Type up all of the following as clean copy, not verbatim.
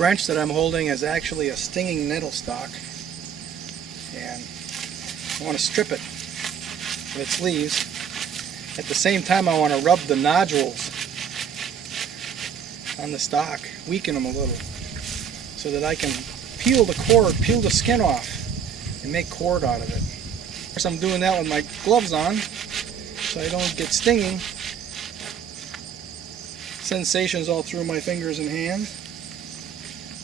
branch that I'm holding is actually a stinging nettle stalk, and I want to strip it of its leaves. At the same time, I want to rub the nodules on the stalk, weaken them a little, so that I can peel the cord, peel the skin off, and make cord out of it. Of course, I'm doing that with my gloves on, so I don't get stinging sensations all through my fingers and hands.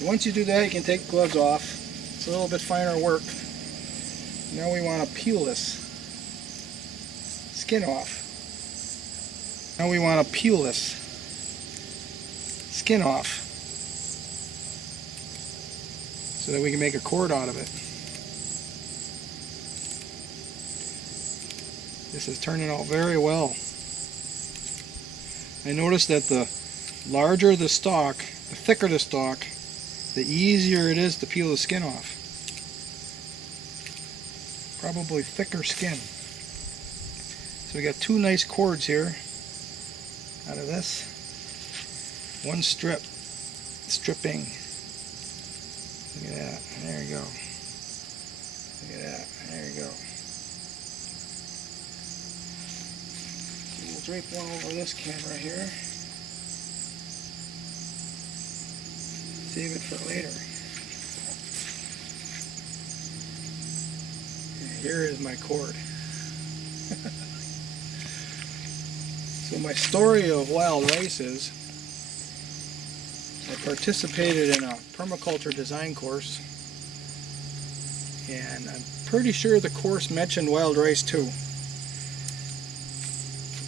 Once you do that, you can take the gloves off. It's a little bit finer work. Now we want to peel this skin off. Now we want to peel this skin off so that we can make a cord out of it. This is turning out very well. I noticed that the larger the stalk, the thicker the stalk, the easier it is to peel the skin off. Probably thicker skin. So we got two nice cords here out of this. One stripping. Look at that. There you go. Look at that. There you go. We'll drape one over this camera here. Save it for later. And here is my cord. So my story of wild rice is I participated in a permaculture design course, and I'm pretty sure the course mentioned wild rice too.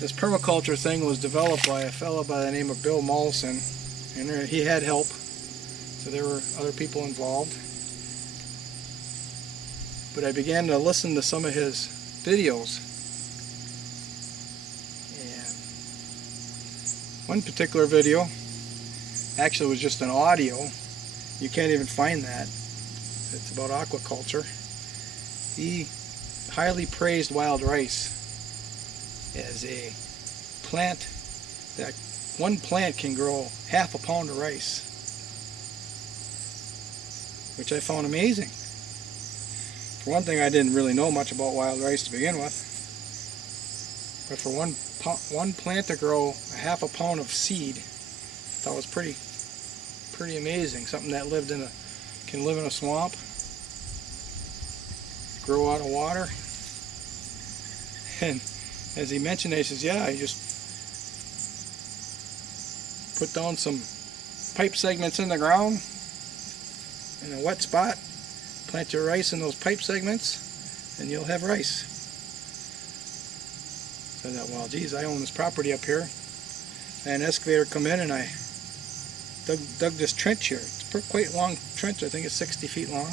This permaculture thing was developed by a fellow by the name of Bill Mollison, and he had help. So there were other people involved. But I began to listen to some of his videos. And one particular video actually was just an audio. You can't even find that. It's about aquaculture. He highly praised wild rice as a plant that one plant can grow half a pound of rice, which I found amazing. For one thing, I didn't really know much about wild rice to begin with, but for one plant to grow a half a pound of seed, I thought was pretty amazing. Something that can live in a swamp, grow out of water. And as he mentioned, he says, yeah, you just put down some pipe segments in the ground in a wet spot, plant your rice in those pipe segments, and you'll have rice. So I thought, well, geez, I own this property up here. I had an excavator come in, and I dug this trench here. It's a quite long trench. I think it's 60 feet long.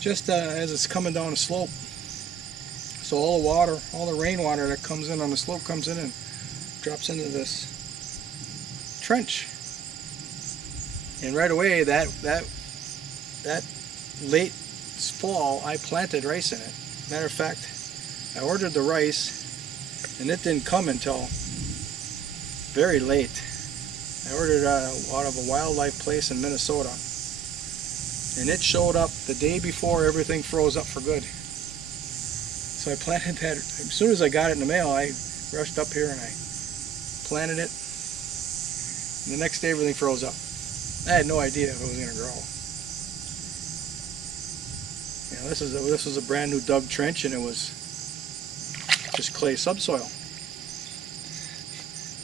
Just as it's coming down a slope. So all the water, all the rainwater that comes in on the slope comes in and drops into this trench. And right away, that late fall, I planted rice in it. Matter of fact, I ordered the rice, and it didn't come until very late. I ordered it out of a wildlife place in Minnesota, and it showed up the day before everything froze up for good. So I planted that. As soon as I got it in the mail, I rushed up here and I planted it. And the next day, everything froze up. I had no idea if it was going to grow. You know, this was a brand new dug trench, and it was just clay subsoil.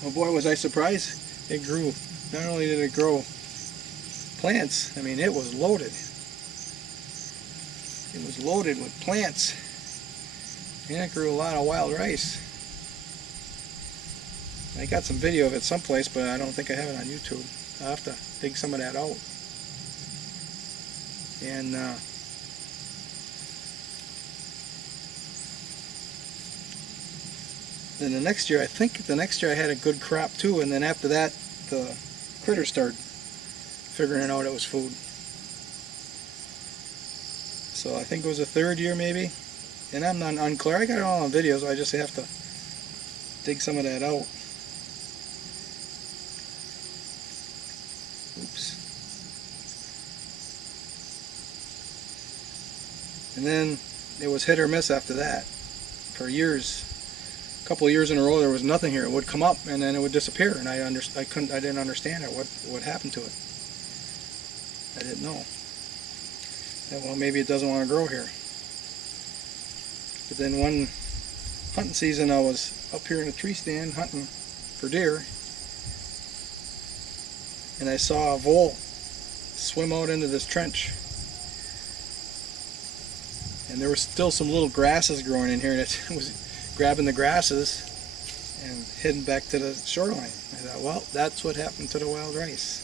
Oh boy, was I surprised. It grew. Not only did it grow plants, I mean, it was loaded. It was loaded with plants. And it grew a lot of wild rice. I got some video of it someplace, but I don't think I have it on YouTube. I'll have to dig some of that out. And then the next year, I think the next year I had a good crop too, and then after that the critters started figuring out it was food. So I think it was the third year maybe, and I'm not unclear. I got it all on video, so I just have to dig some of that out. Oops. And then it was hit or miss after that. For years, a couple of years in a row, there was nothing here. It would come up and then it would disappear, and I didn't understand it. What happened to it? I didn't know. And, well, maybe it doesn't want to grow here. But then one hunting season, I was up here in a tree stand hunting for deer, and I saw a vole swim out into this trench. And there were still some little grasses growing in here, and it was grabbing the grasses and heading back to the shoreline. I thought, well, that's what happened to the wild rice.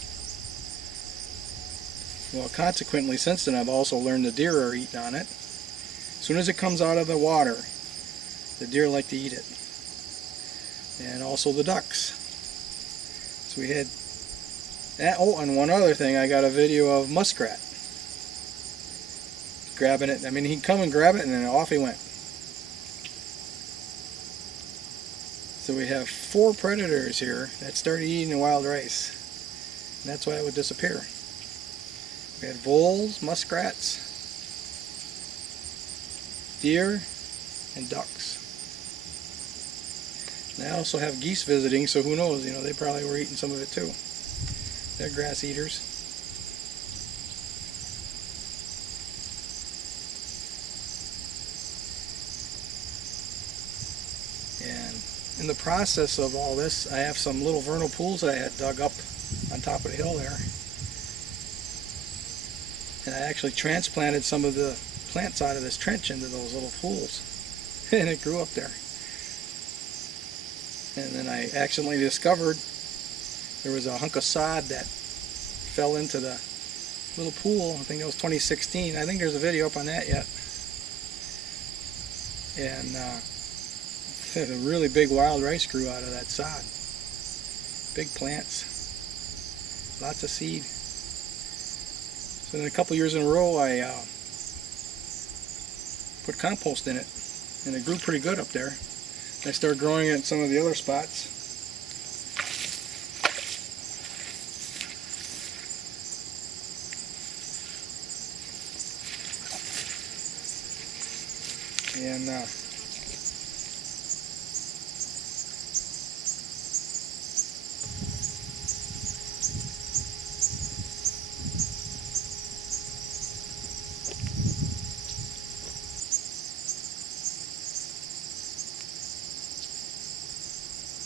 Well, consequently, since then, I've also learned the deer are eating on it. As soon as it comes out of the water, the deer like to eat it. And also the ducks. So we had that. Oh, and one other thing, I got a video of muskrat grabbing it. I mean, he'd come and grab it, and then off he went. So we have 4 predators here that started eating the wild rice. And that's why it would disappear. We had voles, muskrats, deer, and ducks. And I also have geese visiting, so who knows, you know, they probably were eating some of it too. They're grass eaters. And in the process of all this, I have some little vernal pools that I had dug up on top of the hill there. And I actually transplanted some of the plants out of this trench into those little pools. And it grew up there. And then I accidentally discovered there was a hunk of sod that fell into the little pool. I think that was 2016. I think there's a video up on that yet. And a really big wild rice grew out of that sod. Big plants. Lots of seed. So then a couple years in a row, I put compost in it, and it grew pretty good up there. I started growing it in some of the other spots.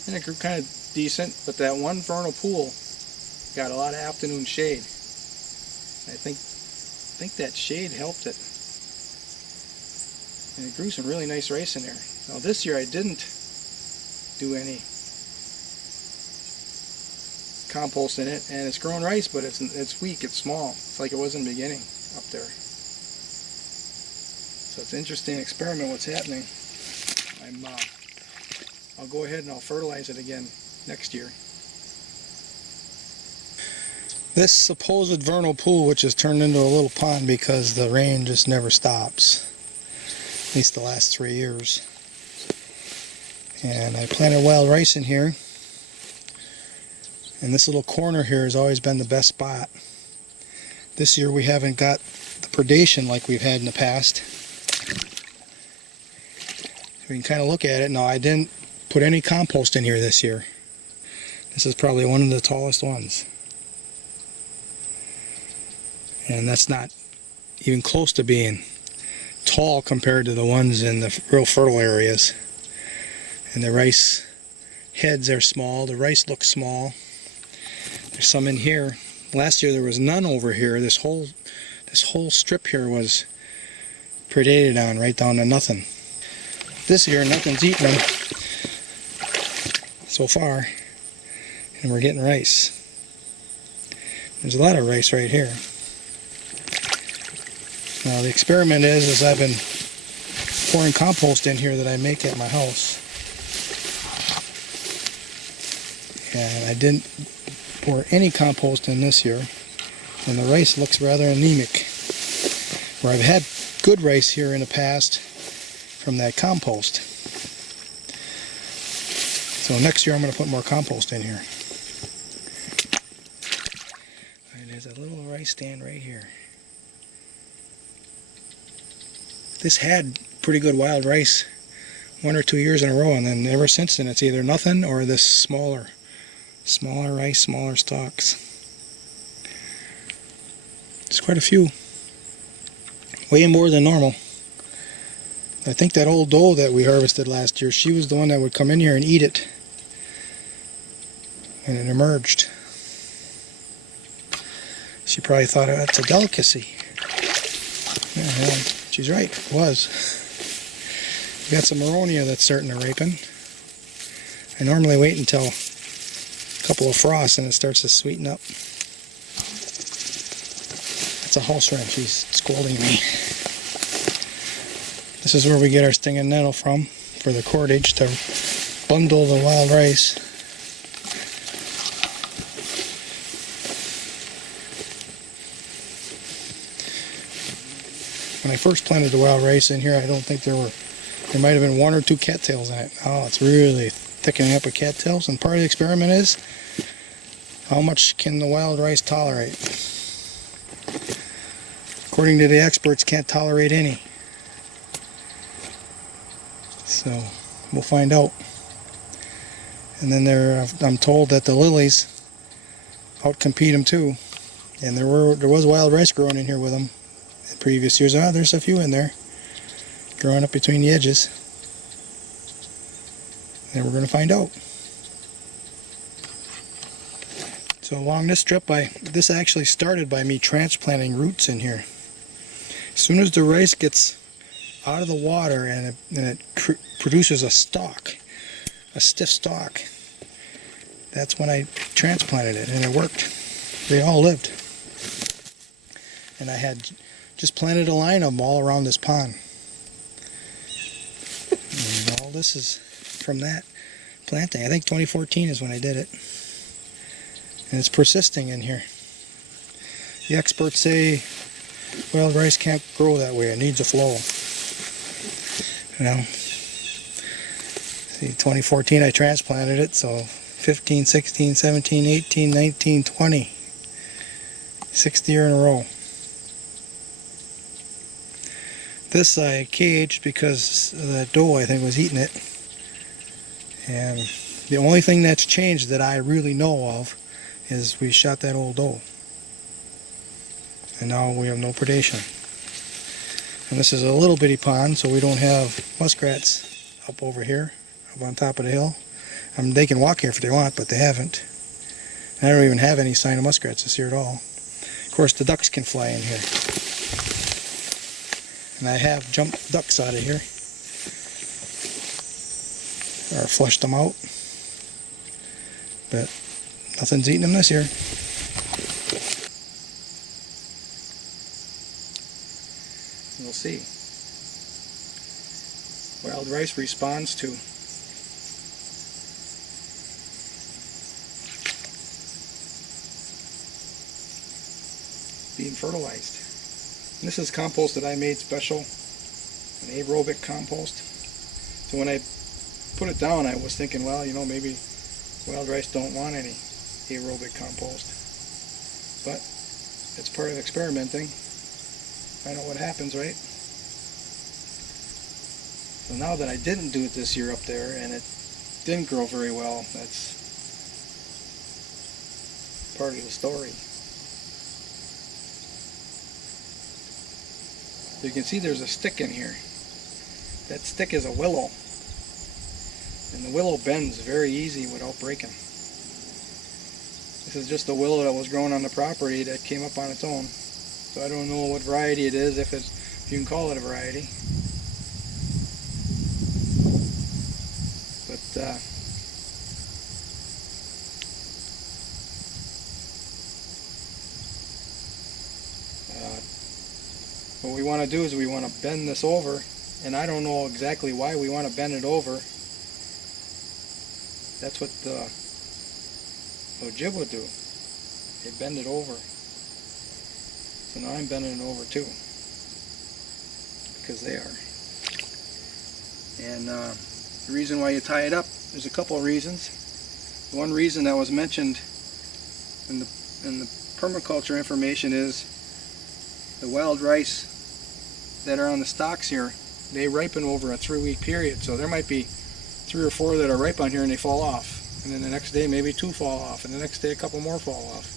And it grew kind of decent, but that one vernal pool got a lot of afternoon shade. I think that shade helped it. And it grew some really nice rice in there. Now this year I didn't do any compost in it, and it's growing rice, but it's weak, it's small. It's like it was in the beginning up there. So it's an interesting experiment what's happening. I'll go ahead and I'll fertilize it again next year. This supposed vernal pool, which has turned into a little pond because the rain just never stops, at least the last 3 years. And I planted wild rice in here, and this little corner here has always been the best spot. This year we haven't got the predation like we've had in the past. We can kind of look at it. No, I didn't put any compost in here this year. This is probably one of the tallest ones. And that's not even close to being tall compared to the ones in the real fertile areas. And the rice heads are small. The rice looks small. There's some in here. Last year there was none over here. This whole strip here was predated on right down to nothing. This year nothing's eating them so far, and we're getting rice. There's a lot of rice right here. Now the experiment is I've been pouring compost in here that I make at my house, and I didn't pour any compost in this year, and the rice looks rather anemic, where I've had good rice here in the past from that compost. So next year I'm going to put more compost in here. And there's a little rice stand right here. This had pretty good wild rice 1 or 2 years in a row, and then ever since then it's either nothing or this smaller rice, smaller stalks. There's quite a few. Way more than normal. I think that old doe that we harvested last year, she was the one that would come in here and eat it. And it emerged. She probably thought that's a delicacy. Yeah, well, she's right, it was. We got some Aronia that's starting to ripen. I normally wait until a couple of frosts and it starts to sweeten up. That's a house wren, she's scolding me. This is where we get our stinging nettle from for the cordage to bundle the wild rice. When I first planted the wild rice in here, I don't think there might have been 1 or 2 cattails in it. Oh, it's really thickening up with cattails, and part of the experiment is how much can the wild rice tolerate? According to the experts, can't tolerate any. So we'll find out. And then I'm told that the lilies outcompete them too. And there was wild rice growing in here with them in previous years. There's a few in there growing up between the edges. And we're going to find out. So along this strip, this actually started by me transplanting roots in here. As soon as the rice gets out of the water and it produces a stalk, a stiff stalk, that's when I transplanted it, and it worked. They all lived. And I had just planted a line of them all around this pond. And all this is from that planting. I think 2014 is when I did it. And it's persisting in here. The experts say wild rice can't grow that way. It needs a flow. You know, see, 2014 I transplanted it, so 15, 16, 17, 18, 19, 20. 6th year in a row. This I caged because the doe, I think, was eating it. And the only thing that's changed that I really know of is we shot that old doe. And now we have no predation. And this is a little bitty pond, so we don't have muskrats up over here, up on top of the hill. I mean, they can walk here if they want, but they haven't. And I don't even have any sign of muskrats this year at all. Of course, the ducks can fly in here. And I have jumped ducks out of here. Or flushed them out. But nothing's eating them this year. We'll see. Wild rice responds to being fertilized. And this is compost that I made special, an aerobic compost. So when I put it down, I was thinking, well, you know, maybe wild rice don't want any aerobic compost. But it's part of experimenting. Find out what happens, right? So now that I didn't do it this year up there and it didn't grow very well, that's part of the story. So you can see there's a stick in here. That stick is a willow. And the willow bends very easy without breaking. This is just a willow that was grown on the property that came up on its own. So I don't know what variety it is, if you can call it a variety. But what we want to do is we want to bend this over, and I don't know exactly why we want to bend it over. That's what the jib would do. They bend it over. So now I'm bending it over too, because they are. And the reason why you tie it up, there's a couple of reasons. One reason that was mentioned in the permaculture information is the wild rice that are on the stalks here, they ripen over a 3-week period. So there might be 3 or 4 that are ripe on here and they fall off. And then the next day maybe 2 fall off, and the next day a couple more fall off.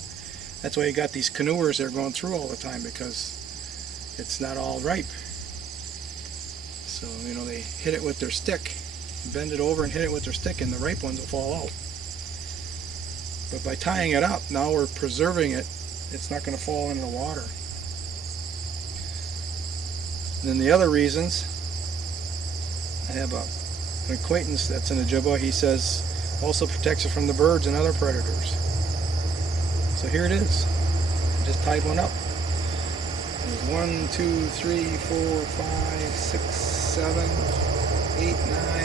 That's why you got these canoers that are going through all the time, because it's not all ripe. So, you know, they hit it with their stick, bend it over and hit it with their stick, and the ripe ones will fall out. But by tying it up, now we're preserving it. It's not going to fall into the water. And then the other reasons, I have an acquaintance that's in Ojibwa. He says also protects it from the birds and other predators. So here it is. I just tied one up. There's 1, 2, 3, 4, 5, 6, 7, 8,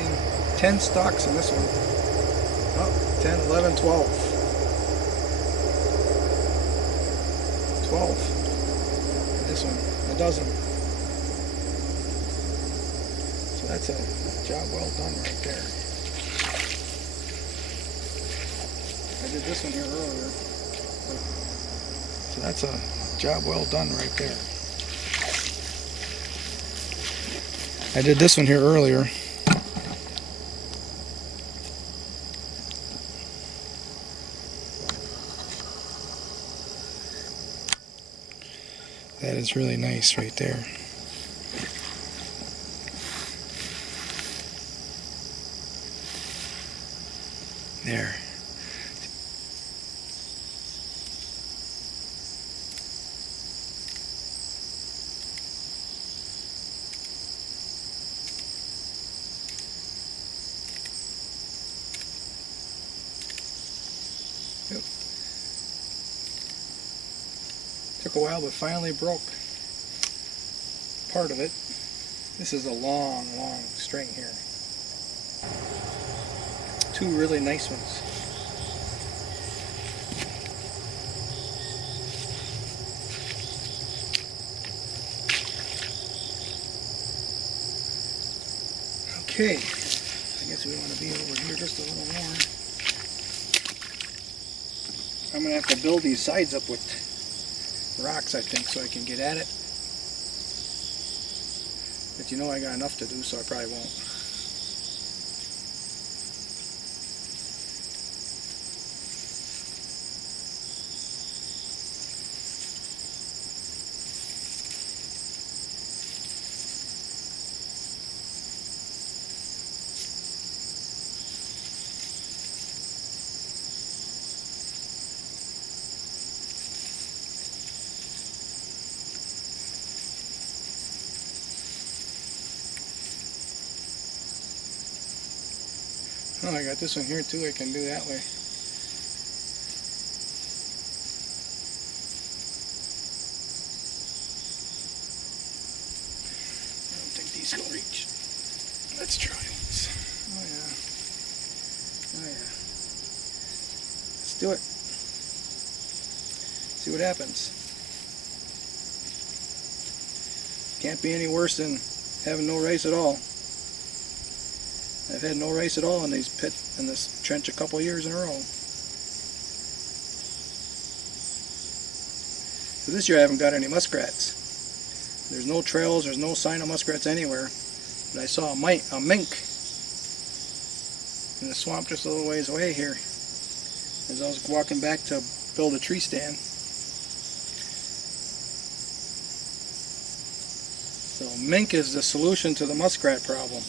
9, 10 stalks in this one. Oh, 10, 11, 12. 12. And this one, a dozen. So that's a job well done right there. I did this one here earlier. So that's a job well done right there. I did this one here earlier. That is really nice right there. There. Yep. Took a while, but finally broke part of it. This is a long, long string here. 2 really nice ones. Okay, I guess we want to be over here just a little more. I'm going to have to build these sides up with rocks, I think, so I can get at it. But you know I got enough to do, so I probably won't. Oh, I got this one here too, I can do that way. I don't think these will reach. Let's try this. Oh yeah. Oh yeah. Let's do it. See what happens. Can't be any worse than having no rice at all. I've had no rice at all in these in this trench a couple years in a row. So this year I haven't got any muskrats. There's no trails, there's no sign of muskrats anywhere. But I saw a mink in the swamp just a little ways away here as I was walking back to build a tree stand. So mink is the solution to the muskrat problem.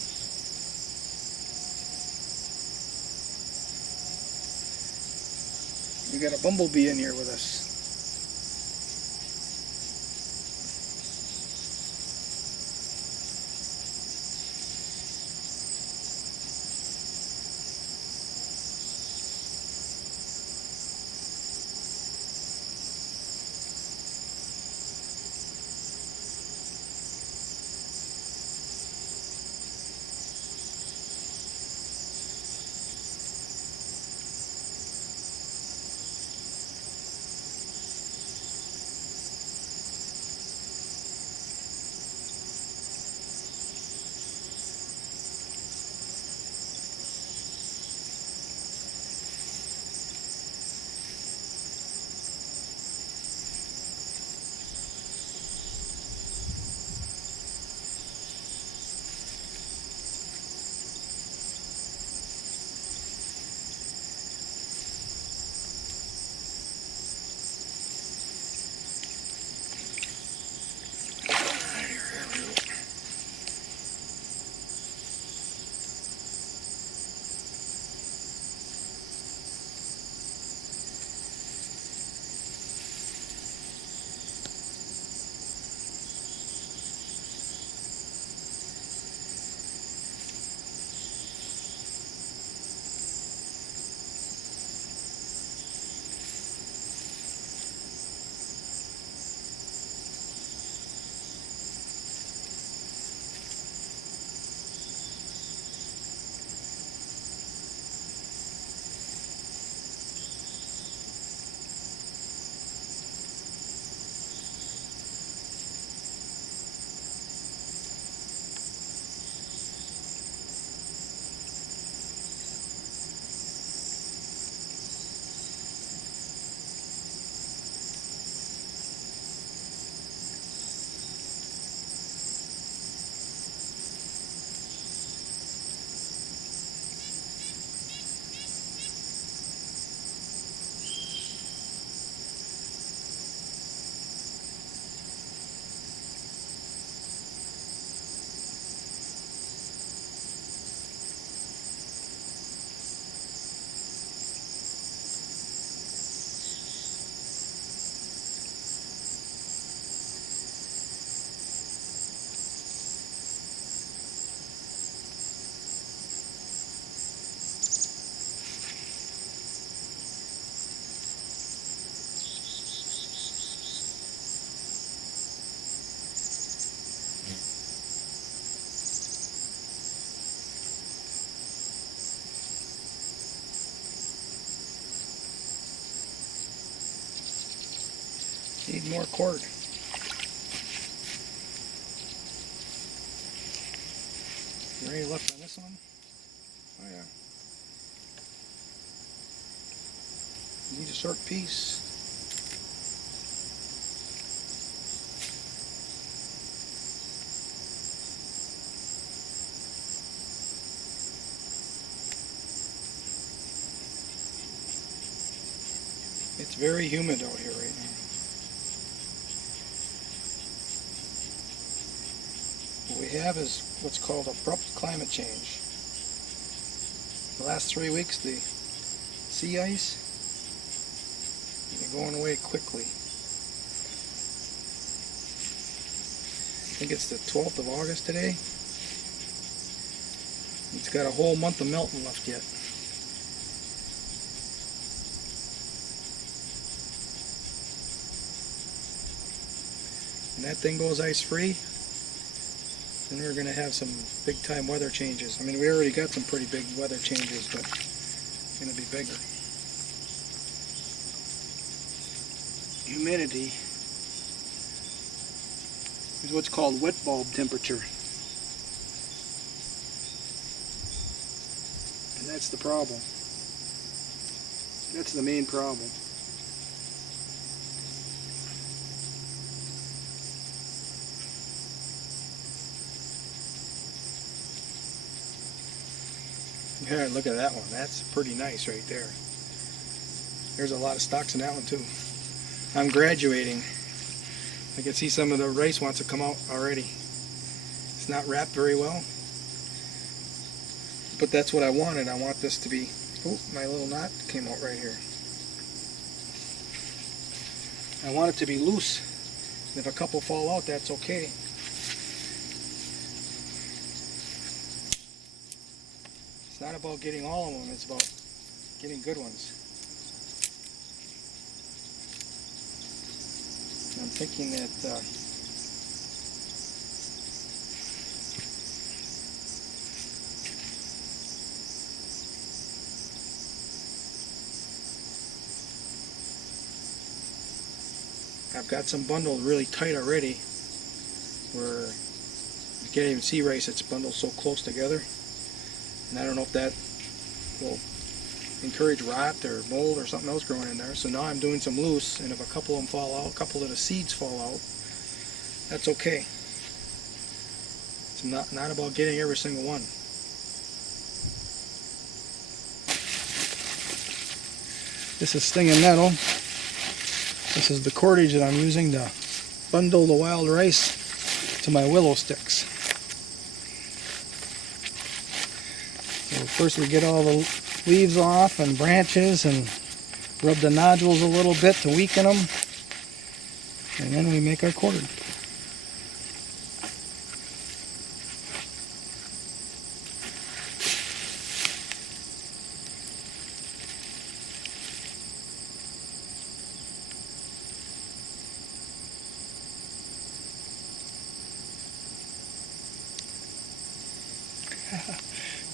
We got a bumblebee in here with us. Need more cord. Is there any left on this one? Oh yeah. Need a short piece. It's very humid out here right now. What we have is what's called abrupt climate change. The last 3 weeks, the sea ice is going away quickly. I think it's the 12th of August today. It's got a whole month of melting left yet. When that thing goes ice free, then we're going to have some big time weather changes. I mean, we already got some pretty big weather changes, but it's going to be bigger. Humidity is what's called wet bulb temperature. And that's the problem. That's the main problem. Yeah, look at that one. That's pretty nice right there. There's a lot of stalks in that one too. I'm graduating. I can see some of the rice wants to come out already. It's not wrapped very well, but that's what I wanted. I want this to be, oh, my little knot came out right here. I want it to be loose. And if a couple fall out, that's okay. It's not about getting all of them, it's about getting good ones. I'm thinking that I've got some bundled really tight already where you can't even see rice, it's bundled so close together. And I don't know if that will encourage rot or mold or something else growing in there. So now I'm doing some loose, and if a couple of them fall out, a couple of the seeds fall out, that's okay. It's not about getting every single one. This is stinging nettle. This is the cordage that I'm using to bundle the wild rice to my willow sticks. So first we get all the leaves off and branches and rub the nodules a little bit to weaken them, and then we make our cord.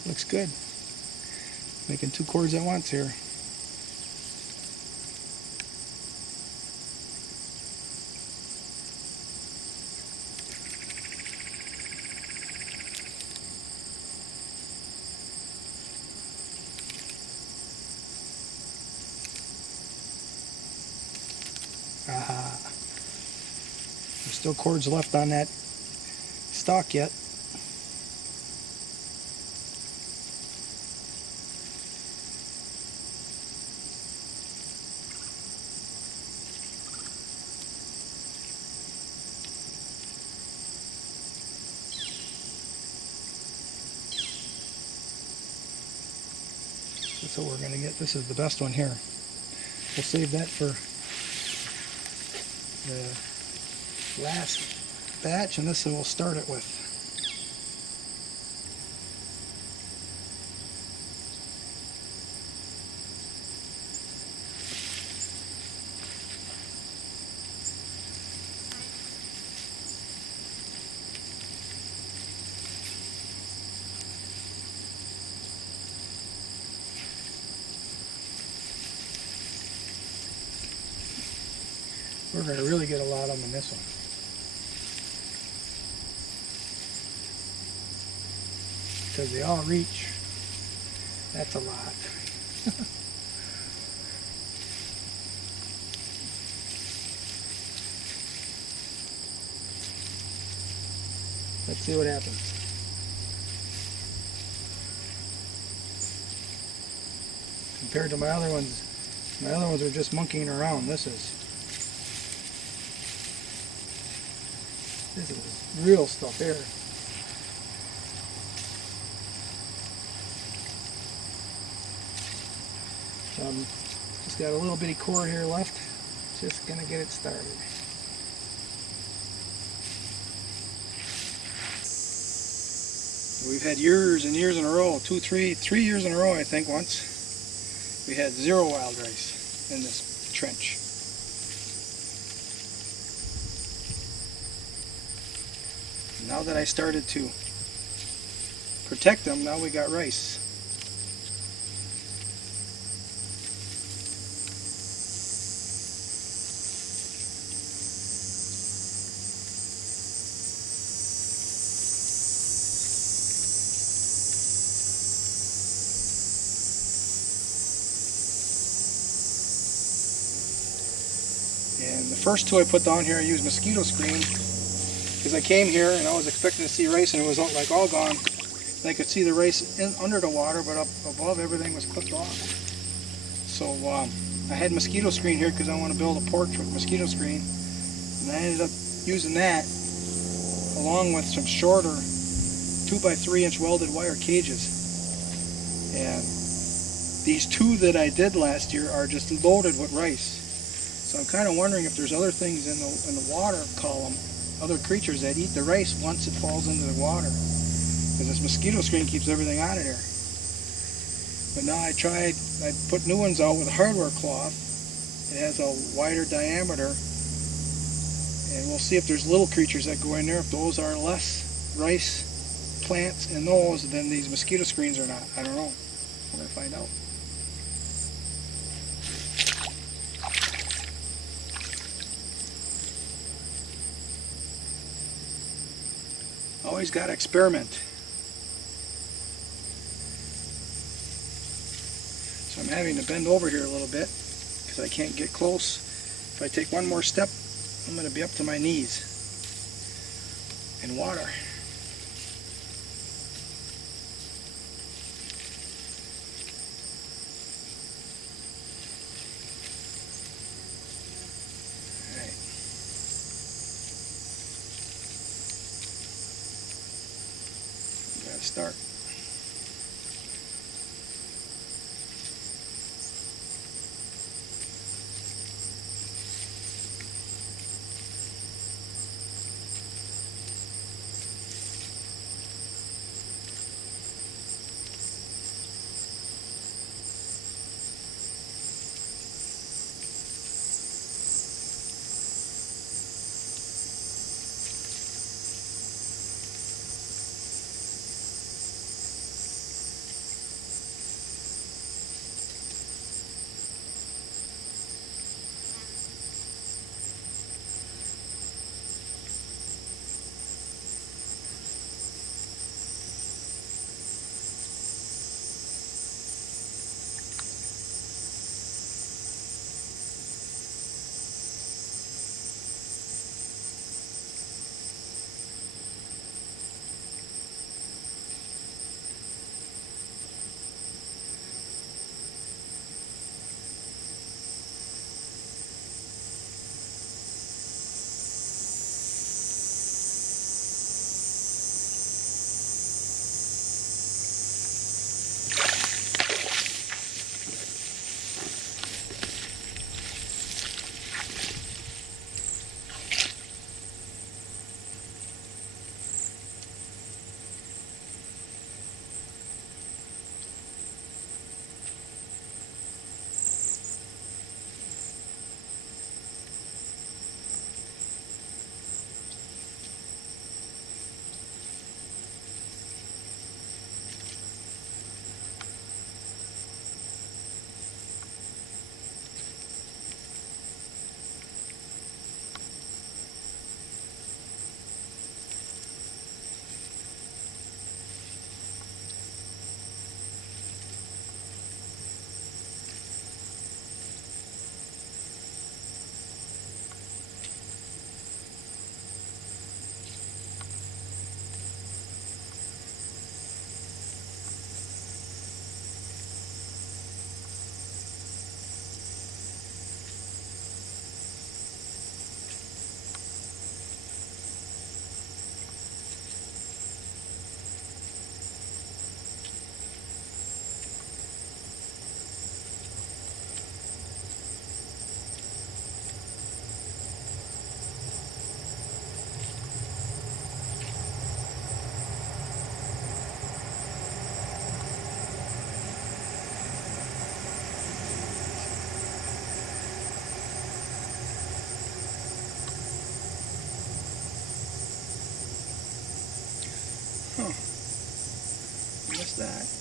Looks good. Making 2 cords at once here. Aha. There's still cords left on that stalk yet. That's what we're going to get. This is the best one here. We'll save that for the last batch, and this one we'll start it with. We're going to really get a lot of them in this one. Because they all reach. That's a lot. Let's see what happens. Compared to my other ones are just monkeying around. This is real stuff here. Just got a little bitty cord here left. Just gonna get it started. We've had years and years in a row, 3 years in a row, I think once, we had 0 wild rice in this trench. Now that I started to protect them, now we got rice. And the first 2 I put down here, I used mosquito screen because I came here and I was expecting to see rice and it was like all gone. And I could see the rice under the water, but up above everything was clipped off. So I had mosquito screen here because I want to build a porch with mosquito screen. And I ended up using that along with some shorter 2x3 inch welded wire cages. And these 2 that I did last year are just loaded with rice. So I'm kind of wondering if there's other things in the water column, other creatures that eat the rice once it falls into the water. Because this mosquito screen keeps everything out of there. But now I put new ones out with hardware cloth. It has a wider diameter. And we'll see if there's little creatures that go in there. If those are less rice plants in those than these mosquito screens or not. I don't know. We're going to find out. Always got to experiment. So I'm having to bend over here a little bit because I can't get close. If I take one more step, I'm going to be up to my knees in water. Start. past that.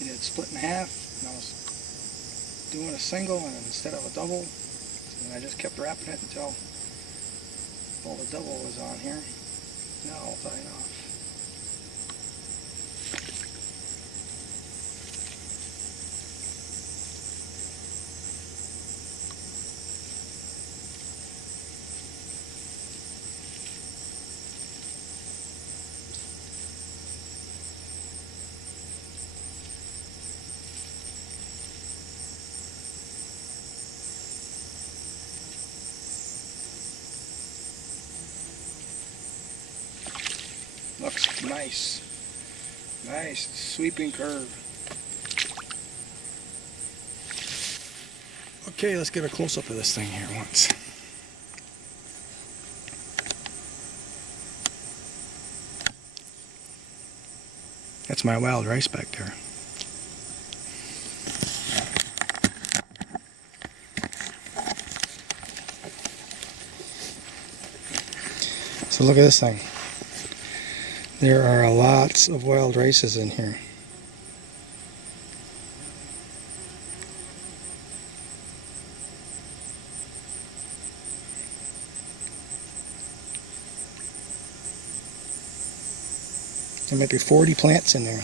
It had split in half, and I was doing a single and instead of a double, and I just kept wrapping it until all the double was on here. Now I'll tie it off. Looks nice. Nice sweeping curve. Okay, let's get a close-up of this thing here once. That's my wild rice back there. So look at this thing. There are lots of wild rices in here. There might be 40 plants in there.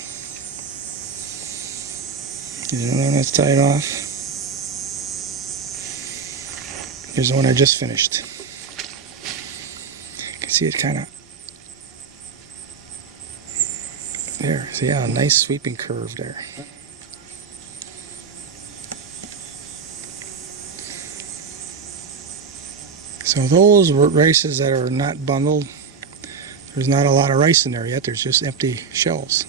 Here's another one that's tied off. Here's the one I just finished. You can see it kind of there. So yeah, a nice sweeping curve there. So those rices that are not bundled, there's not a lot of rice in there yet. There's just empty shells.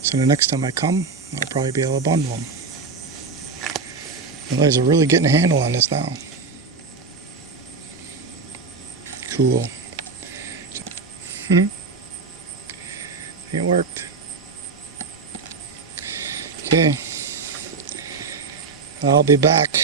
So the next time I come, I'll probably be able to bundle them. The guys are really getting a handle on this now. Cool. It worked. Okay. I'll be back.